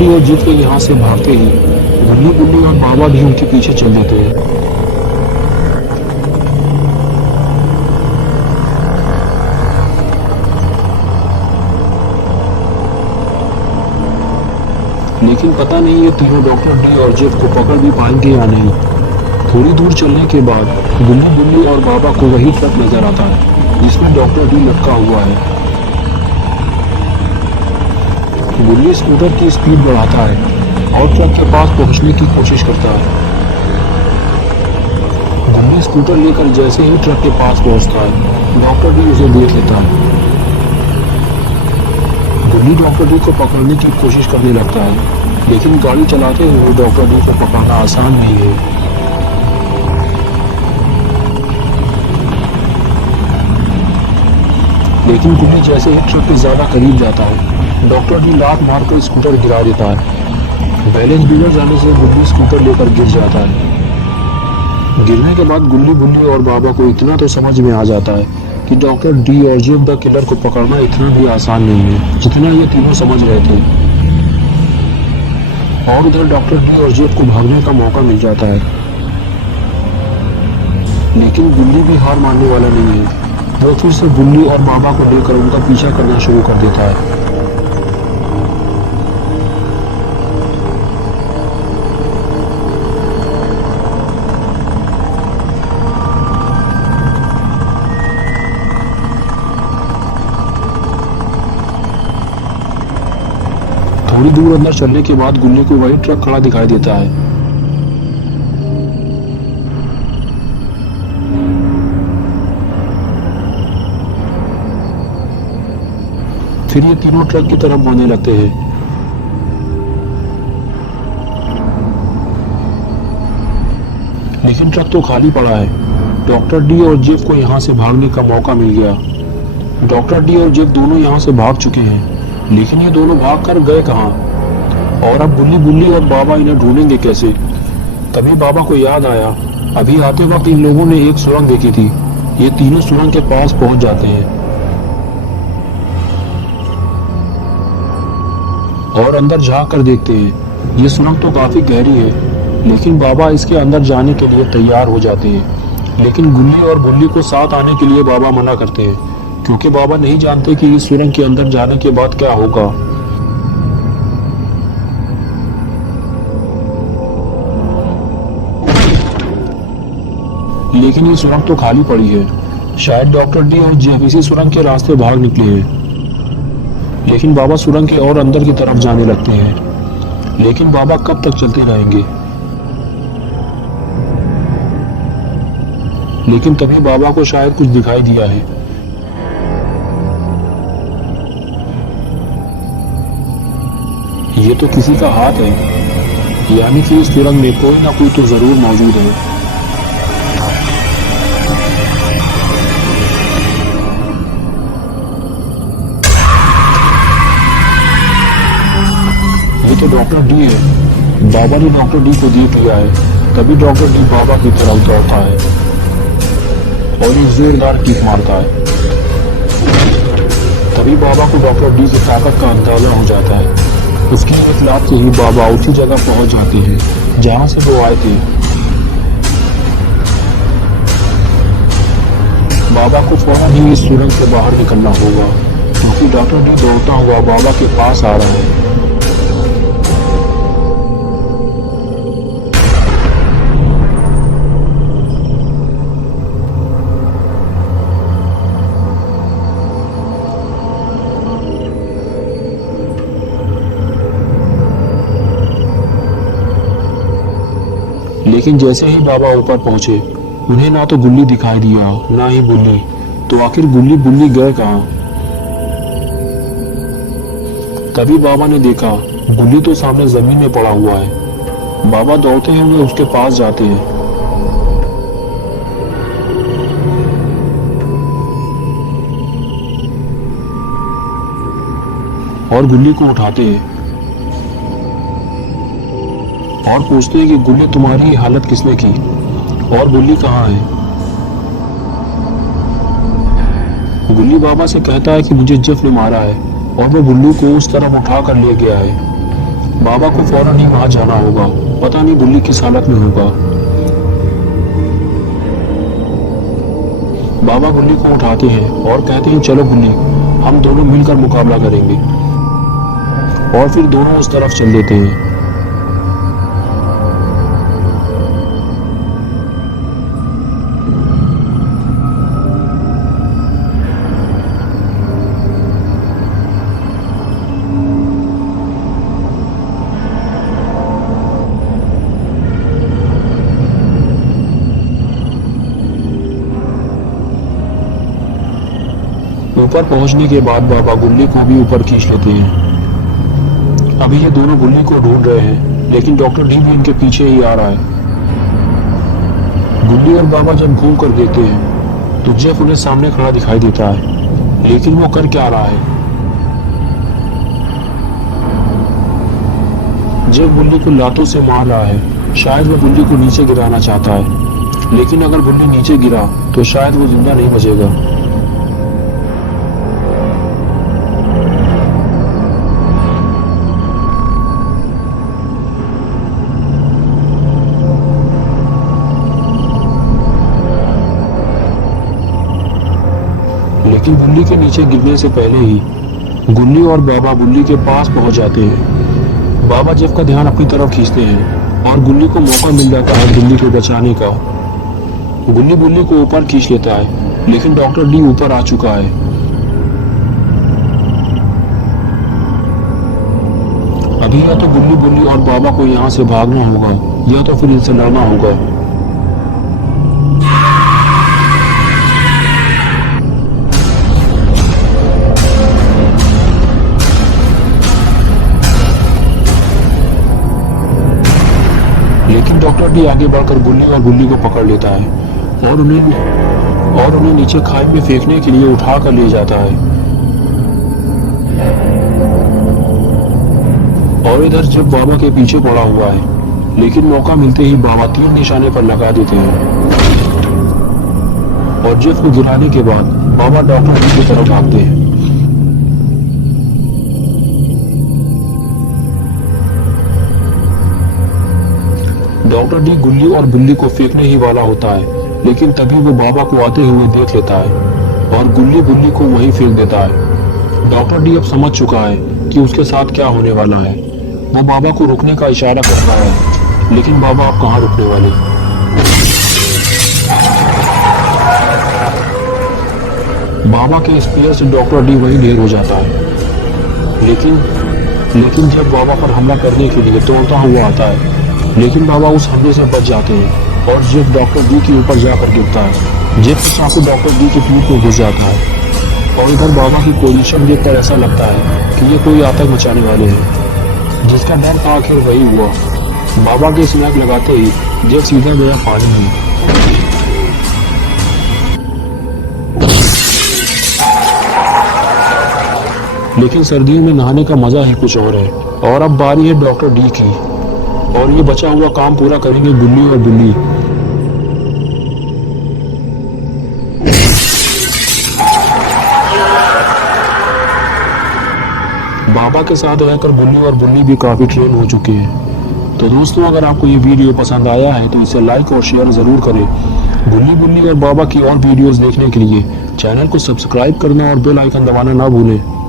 D और जीत के यहाँ से भागते ही गुल्ली गुल्ली और बाबा भी उनके पीछे चल देते हैं। लेकिन पता नहीं ये तीनों डॉक्टर डी और जेफ को पकड़ भी पाएंगे या नहीं। थोड़ी दूर चलने के बाद गुल्ली गुल्ली और बाबा को वही ट्रक नजर आता है जिसमें डॉक्टर डी लटका हुआ है। गुल्ली स्कूटर की स्पीड बढ़ाता है और ट्रक के पास पहुंचने की कोशिश करता है। गुल्ली स्कूटर लेकर जैसे ही ट्रक के पास पहुंचता है डॉक्टर डी उसे देख लेता है। गुल्ली डॉक्टर डी को पकड़ने की कोशिश करने लगता है, लेकिन गाड़ी चलाते हुए डॉक्टर डी को पकड़ना आसान नहीं है। लेकिन गुल्ली जैसे ही ट्रक के ज्यादा करीब जाता है डॉक्टर डी लात मारकर स्कूटर गिरा देता है। बैलेंस बिगड़ जाने से गुल्ली स्कूटर लेकर गिर जाता है। गिरने के बाद गुल्ली बुल्ली और बाबा को इतना तो समझ में आ जाता है कि डॉक्टर डी और जेफ द किलर को पकड़ना इतना भी आसान नहीं है जितना ये तीनों समझ रहे थे। और उधर डॉक्टर डी और जेफ को भागने का मौका मिल जाता है, लेकिन गुल्ली भी हार मानने वाला नहीं है। वो फिर से गुल्ली और बाबा को लेकर उनका पीछा करना शुरू कर देता है। थोड़ी दूर अंदर चलने के बाद गुल्ली को वही ट्रक खड़ा दिखाई देता है। फिर ये तीनों ट्रक की तरफ बढ़ने लगते हैं। लेकिन ट्रक तो खाली पड़ा है। डॉक्टर डी और जेफ को यहाँ से भागने का मौका मिल गया। डॉक्टर डी और जेफ दोनों यहाँ से भाग चुके हैं, लेकिन ये दोनों भाग कर गए कहाँ? और अब गुल्ली बुल्ली और बाबा इन्हें ढूंढेंगे कैसे? तभी बाबा को याद आया, अभी आते वक्त इन लोगों ने एक सुरंग देखी थी। ये तीनों सुरंग के पास पहुंच जाते हैं और अंदर झांक कर देखते हैं। ये सुरंग तो काफी गहरी है, लेकिन बाबा इसके अंदर जाने के लिए तैयार हो जाते हैं। लेकिन गुल्ली और बुल्ली को साथ आने के लिए बाबा मना करते हैं, क्योंकि बाबा नहीं जानते कि इस सुरंग के अंदर जाने के बाद क्या होगा। लेकिन ये सुरंग तो खाली पड़ी है। शायद डॉक्टर डी और जेफ इसी सुरंग के रास्ते भाग निकले हैं। लेकिन बाबा सुरंग के और अंदर की तरफ जाने लगते हैं। लेकिन बाबा कब तक चलते रहेंगे? लेकिन तभी बाबा को शायद कुछ दिखाई दिया है। ये तो किसी का हाथ है, यानी कि इस सुरंग में कोई ना कोई तो जरूर मौजूद है। तो डॉक्टर डी है। बाबा ने डॉक्टर डी को देख लिया है। तभी डॉक्टर डी बाबा की तरफ दौड़ता है और एक जोरदार किक मारता है। तभी बाबा को डॉक्टर डी की ताकत का अंदाजा हो जाता है। उसकी एक लात से ही बाबा उसी जगह पहुंच जाते हैं जहां से वो आए थे। बाबा को फौरन ही इस सुरंग से बाहर निकलना होगा, क्योंकि डॉक्टर डी दौड़ता हुआ बाबा के पास आ रहा है। लेकिन जैसे ही बाबा ऊपर पहुंचे उन्हें ना तो गुल्ली दिखाई दिया ना ही बुल्ली। तो आखिर गुल्ली बुल्ली गए कहाँ? तभी बाबा ने देखा गुल्ली तो सामने जमीन में पड़ा हुआ है। बाबा दौड़ते हुए उसके पास जाते हैं और गुल्ली को उठाते हैं और पूछते हैं कि गुल्ली तुम्हारी हालत किसने की और गुल्ली कहाँ है? गुल्ली बाबा से कहता है कि मुझे जेफ ने मारा है और वो गुल्ली को उस तरफ उठा कर ले गया है। बाबा को फौरन ही वहां जाना होगा, पता नहीं बुल्ली किस हालत में होगा। बाबा बुल्ली को उठाते हैं और कहते हैं चलो बुल्ली, हम दोनों मिलकर मुकाबला करेंगे। और फिर दोनों उस तरफ चल देते हैं। ऊपर पहुंचने के बाद बाबा गुल्ली को भी ऊपर खींच लेते हैं। अभी ये दोनों गुल्ली को ढूंढ रहे हैं, लेकिन डॉक्टर डी भी इनके पीछे ही आ रहा है। गुल्ली और बाबा जब घूम कर देखते हैं तो जेफ उन्हें सामने खड़ा दिखाई देता है, लेकिन वो कर क्या रहा है? जेफ गुल्ली को लातों से मार रहा है। शायद वो गुल्ली को नीचे गिराना चाहता है, लेकिन अगर गुल्ली नीचे गिरा तो शायद वो जिंदा नहीं बचेगा। लेकिन गुल्ली के नीचे गिरने से पहले ही गुल्ली और बाबा गुल्ली के पास पहुंच जाते हैं। बाबा जेफ का ध्यान अपनी तरफ खींचते हैं और गुल्ली को मौका मिल जाता है गुल्ली को बचाने का। गुल्ली गुल्ली को ऊपर खींच लेता है, लेकिन डॉक्टर डी ऊपर आ चुका है। अभी या तो गुल्ली गुल्ली और बाबा को यहाँ से भागना होगा या तो फिर इनसे लड़ना होगा। लेकिन डॉक्टर डी आगे बढ़कर गुल्ली और गुल्ली को पकड़ लेता है और उन्हें नीचे खाई में फेंकने के लिए उठा कर ले जाता है। और इधर जब बाबा के पीछे पड़ा हुआ है, लेकिन मौका मिलते ही बाबा तीर निशाने पर लगा देते हैं और जेफ को गिराने के बाद बाबा डॉक्टर डी की तरफ भागते हैं। डॉक्टर डी गुल्ली और बिल्ली को फेंकने ही वाला होता है, लेकिन तभी वो बाबा को आते हुए देख लेता है और गुल्ली गुल्ली को वहीं फेंक देता है। डॉक्टर डी अब समझ चुका है कि उसके साथ क्या होने वाला है। वो बाबा को रुकने का इशारा करता है, लेकिन बाबा अब कहाँ रुकने वाले। बाबा के स्पीयर से डॉक्टर डी वहीं ढेर हो जाता है। लेकिन जब बाबा पर हमला करने के लिए दौड़ता हुआ आता है, लेकिन बाबा उस हमले से बच जाते हैं और जेफ डॉक्टर डी के ऊपर जाकर गिरता है। जेफ का चाकू डॉक्टर डी के पीठ में घुस जाता है और इधर बाबा की पोजीशन देखकर ऐसा लगता है कि ये कोई आतंक मचाने वाले हैं। जिसका डर था आखिर वही हुआ। बाबा के स्नैक लगाते ही जेफ सीधा गया पानी में। लेकिन सर्दियों में नहाने का मजा ही कुछ और है। और अब बारी है डॉक्टर डी की, और ये बचा हुआ काम पूरा करेंगे गुल्ली और बिल्ली। बाबा के साथ रहकर गुल्ली और बिल्ली भी काफी ट्रेन हो चुके हैं। तो दोस्तों, अगर आपको ये वीडियो पसंद आया है तो इसे लाइक और शेयर जरूर करें। गुल्ली बिल्ली और बाबा की और वीडियोस देखने के लिए चैनल को सब्सक्राइब करना और बेल आइकन दबाना ना भूलें।